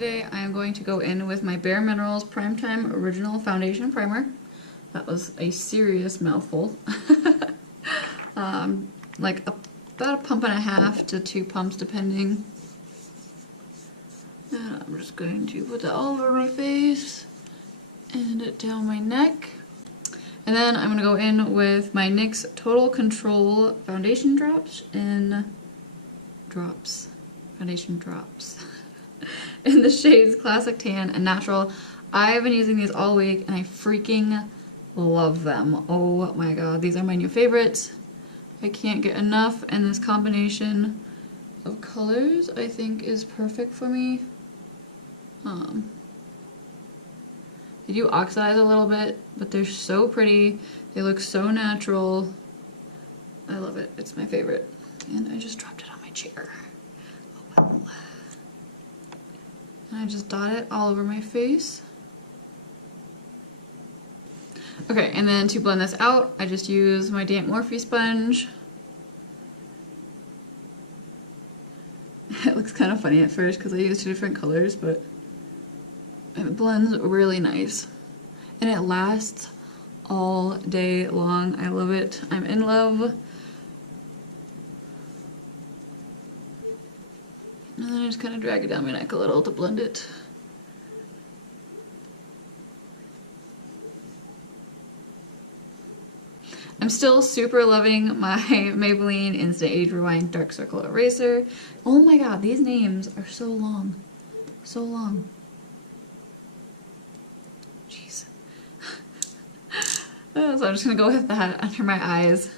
today, I am going to go in with my Bare Minerals Primetime Original Foundation Primer. That was a serious mouthful. Like about a pump and a half to 2 pumps depending. And I'm just going to put that all over my face and down my neck. And then I'm going to go in with my NYX Total Control Foundation Drops in Foundation Drops. In the shades Classic Tan and Natural. I've been using these all week and I freaking love them. Oh my god, these are my new favorites. I can't get enough, and this combination of colors I think is perfect for me. They do oxidize a little bit, but they're so pretty. They look so natural. I love it. It's my favorite. And I just dropped it on my chair. Oh well. And I just dot it all over my face. Okay, and then to blend this out, I just use my damp Morphe sponge. It looks kind of funny at first because I use 2 different colors, but it blends really nice. And it lasts all day long. I love it. I'm in love. And then I just kind of drag it down my neck a little to blend it. I'm still super loving my Maybelline Instant Age Rewind Dark Circle Eraser. Oh my god, these names are so long. So long. Jeez. So I'm just gonna go with that under my eyes.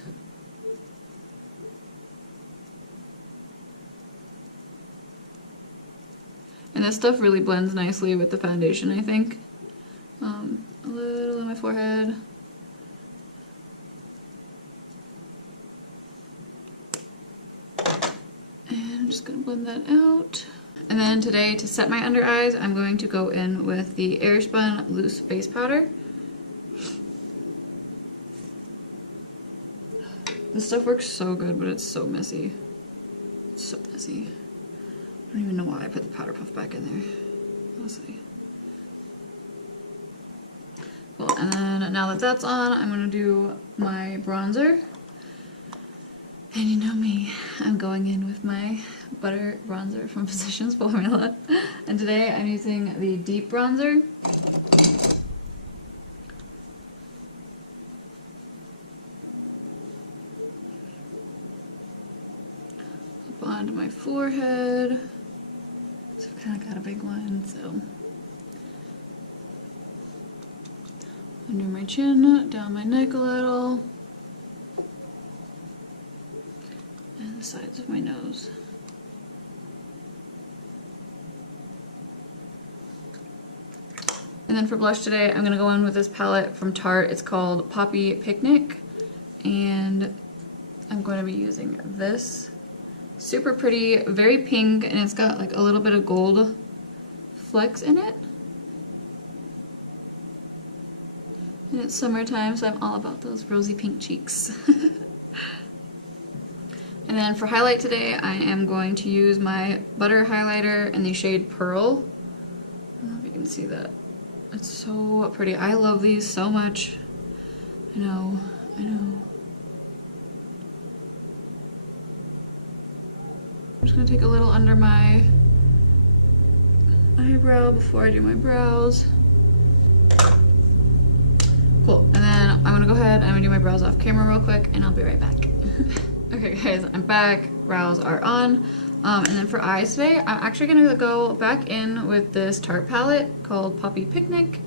And this stuff really blends nicely with the foundation, I think. A little on my forehead. Just gonna blend that out. And then today, to set my under eyes, I'm going to go in with the Airspun Loose Face Powder. This stuff works so good, but it's so messy. It's so messy. I don't even know why I put the powder puff back in there, honestly. Cool, and then now that that's on, I'm gonna do my bronzer. And you know me, I'm going in with my butter bronzer from Physicians Formula. And today I'm using the Deep Bronzer. Up onto my forehead. So I've kind of got a big one, so. Under my chin, down my neck a little. And the sides of my nose. And then for blush today, I'm gonna go in with this palette from Tarte. It's called Poppy Picnic. And I'm going to be using this. Super pretty, very pink, and it's got like a little bit of gold flecks in it. And it's summertime, so I'm all about those rosy pink cheeks. And then for highlight today, I am going to use my Butter Highlighter in the shade Pearl. I don't know if you can see that. It's so pretty. I love these so much. I know, I know. I'm just gonna take a little under my eyebrow before I do my brows. Cool, and then I'm gonna go ahead and I'm gonna do my brows off camera real quick and I'll be right back. Okay guys, I'm back, brows are on. And then for eyes today, I'm actually gonna go back in with this Tarte palette called Poppy Picnic.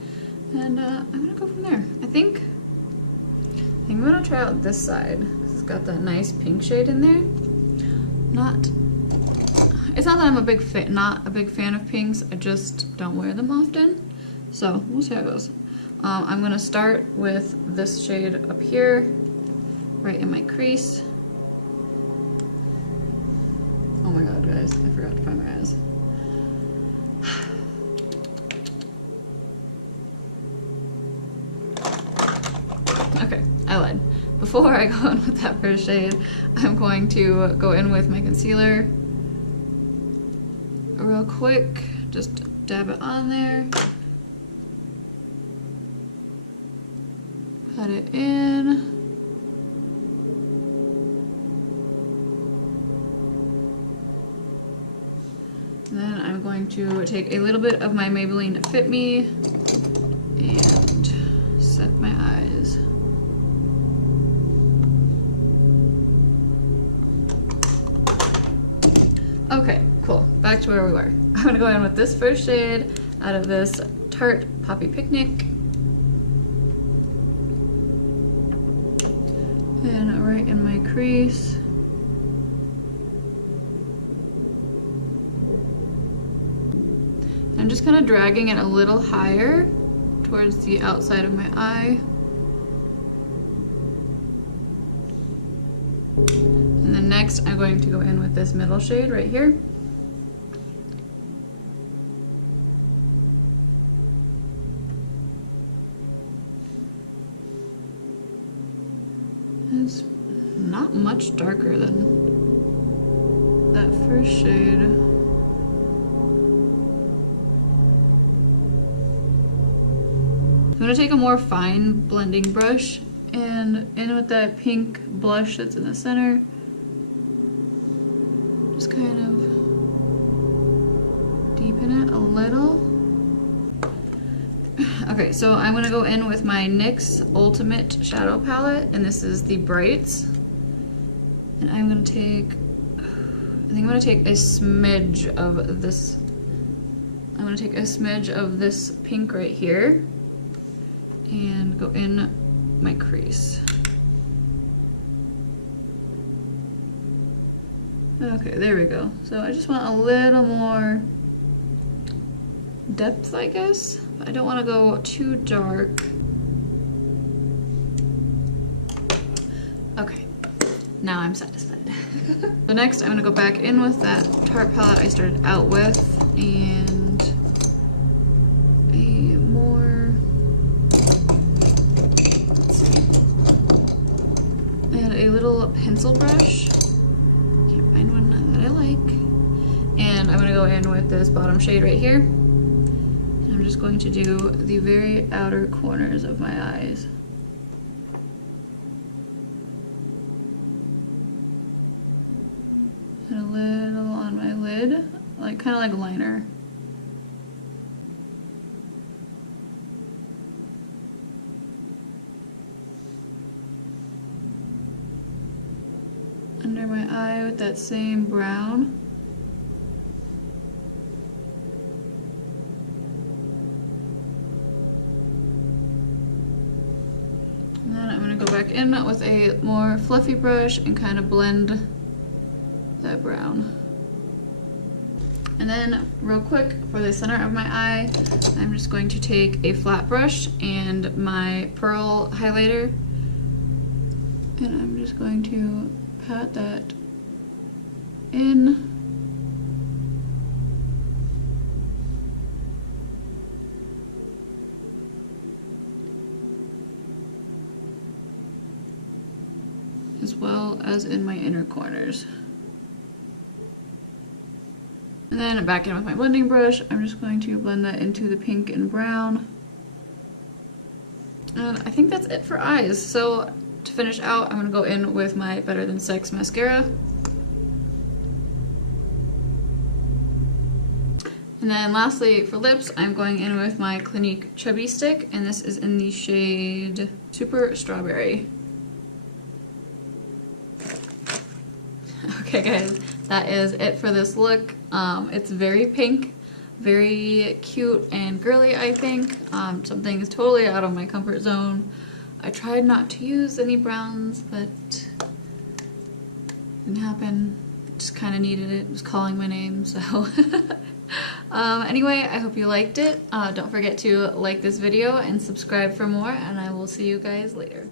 And I'm gonna go from there. I think I'm gonna try out this side. It's got that nice pink shade in there. It's not that I'm not a big fan of pinks, I just don't wear them often. So we'll see how it goes. I'm gonna start with this shade up here, right in my crease. Oh my god, guys, I forgot to find my eyes. Okay, I lied. Before I go in with that first shade, I'm going to go in with my concealer real quick, just dab it on there. Pat it in. And then I'm going to take a little bit of my Maybelline Fit Me and set my eyes. Okay, cool. Back to where we were. I'm gonna go in with this first shade out of this Tarte Poppy Picnic. And right in my crease. I'm just kind of dragging it a little higher towards the outside of my eye. And then next I'm going to go in with this middle shade right here. It's not much darker than that first shade. I'm going to take a more fine blending brush and in with that pink blush that's in the center. Just kind of deepen it a little. Okay, so I'm going to go in with my NYX Ultimate Shadow Palette, and this is the Brights. And I'm going to take, I think I'm going to take a smidge of this, I'm going to take a smidge of this pink right here and go in my crease. Okay, there we go. So I just want a little more depth, I guess. I don't want to go too dark. Okay, now I'm satisfied. So next I'm going to go back in with that Tarte palette I started out with and a more, let's see, and a little pencil brush. Can't find one that I like. And I'm going to go in with this bottom shade right here. And I'm just going to do the very outer corners of my eyes. And a little on my lid, like kind of like liner. Under my eye with that same brown. And then I'm going to go back in with a more fluffy brush and kind of blend that brown. And then real quick for the center of my eye, I'm just going to take a flat brush and my pearl highlighter, and I'm just going to pat that in. As well as in my inner corners. And then back in with my blending brush, I'm just going to blend that into the pink and brown. And I think that's it for eyes. So to finish out, I'm going to go in with my Better Than Sex mascara. And then lastly, for lips, I'm going in with my Clinique Chubby Stick, and this is in the shade Super Strawberry. Okay guys, that is it for this look. It's very pink, very cute and girly, I think. Something is totally out of my comfort zone. I tried not to use any browns, but it didn't happen. Just kind of needed it. It was calling my name, so. Anyway, I hope you liked it. Don't forget to like this video and subscribe for more, and I will see you guys later.